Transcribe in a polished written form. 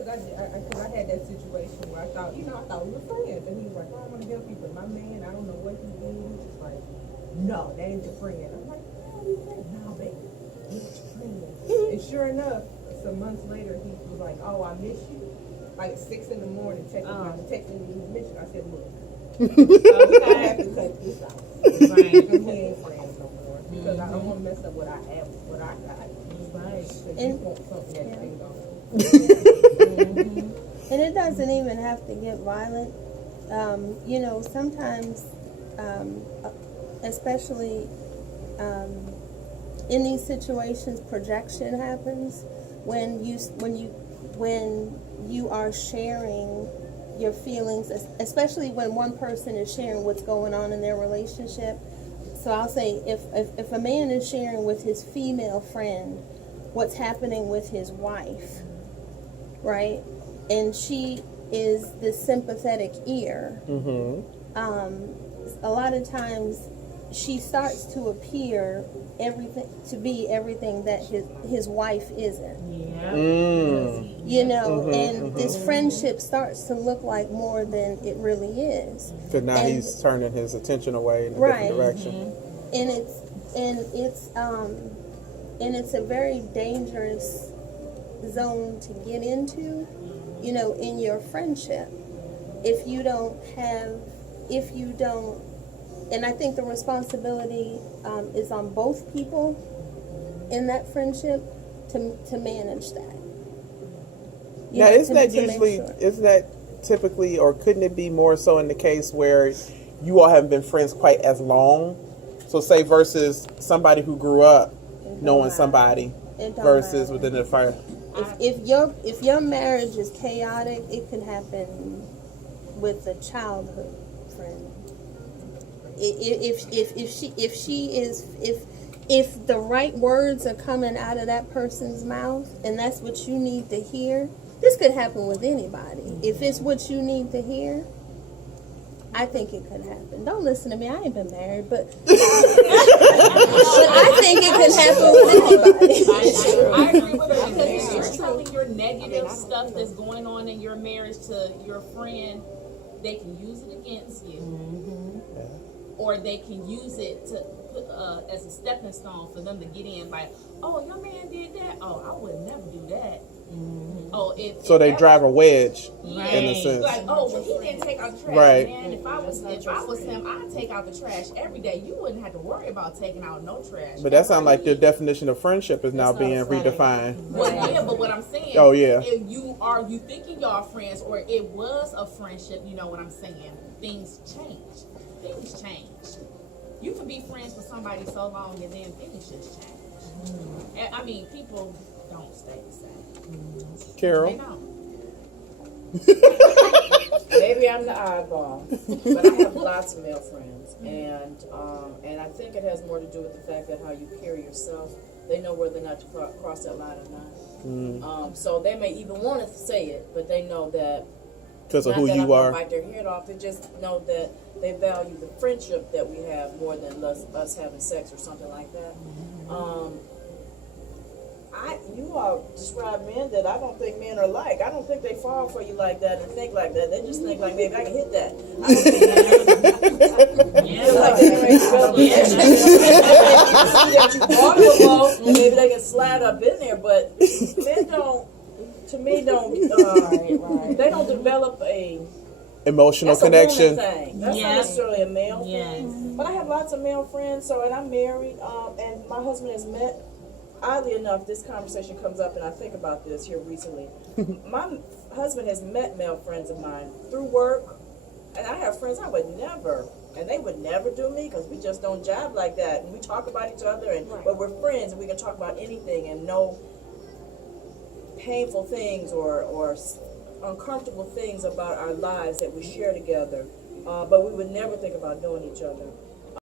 Cause I had that situation where I thought we were friends, and he was like, "Oh, I want to help you, but my man, I don't know what he did." He was just like, "No, that ain't your friend." I'm like, "No, you friend? No, baby, it's your friend." And sure enough, some months later, he was like, "Oh, I miss you." Like 6 in the morning, texting me, "Miss you." I said, "Look, I have to cut this out. Right. We ain't friends no more because I don't want to mess up what I have, what I got." Right. Because you want something that ain't gonna. And it doesn't even have to get violent. Sometimes, especially in these situations, projection happens when you are sharing your feelings, especially when one person is sharing what's going on in their relationship. So I'll say if a man is sharing with his female friend what's happening with his wife, right? And she is the sympathetic ear. A lot of times she starts to appear everything that his wife isn't. And this friendship starts to look like more than it really is. Because now he's turning his attention away in a different direction. And it's a very dangerous zone to get into, in your friendship. If you don't, and I think the responsibility is on both people in that friendship to manage that. Now, isn't that typically, or couldn't it be more so in the case where you all haven't been friends quite as long? So say versus somebody who grew up knowing somebody versus within the fire. If your marriage is chaotic, it can happen with a childhood friend. If the right words are coming out of that person's mouth and that's what you need to hear, this could happen with anybody. If it's what you need to hear, I think it could happen. Don't listen to me. I ain't been married, but but I think it could happen with anybody. I agree with her because if you're telling your negative stuff that's going on in your marriage to your friend, they can use it against you, or they can use it to put as a stepping stone for them to get in. Like, oh, your man did that. Oh, I would never do that. Oh, so they drive a wedge in a sense. Like, oh, well, he didn't take out the trash. Right. Man, if I was him, I'd take out the trash every day. You wouldn't have to worry about taking out no trash. But that sounds like the definition of friendship is now being redefined. Well, yeah, but what I'm saying. Oh yeah. If you thinking y'all friends, or it was a friendship, you know what I'm saying? Things change. Things change. You can be friends with somebody so long and then things just change. I mean, people don't stay the same. Carol? Maybe I'm the oddball, but I have lots of male friends, and I think it has more to do with the fact that how you carry yourself. They know whether or not to cross that line or not. So they may even want to say it, but they know that because of who you are. Bite their head off. They just know that they value the friendship that we have more than us having sex or something like that. You all describe men that I don't think men are like. I don't think they fall for you like that and think like that. They just think like, maybe I can hit that. I don't think feel like they're ready to go. That you vulnerable, and maybe they can slide up in there. But men don't. To me, they don't develop a emotional connection. That's not necessarily a male thing. But I have lots of male friends. And I'm married, and my husband has met. Oddly enough, this conversation comes up, and I think about this here recently. My husband has met male friends of mine through work, and I have friends I would never, and they would never do me because we just don't jive like that. And we talk about each other, but we're friends, and we can talk about anything, and no painful things or uncomfortable things about our lives that we share together. But we would never think about knowing each other.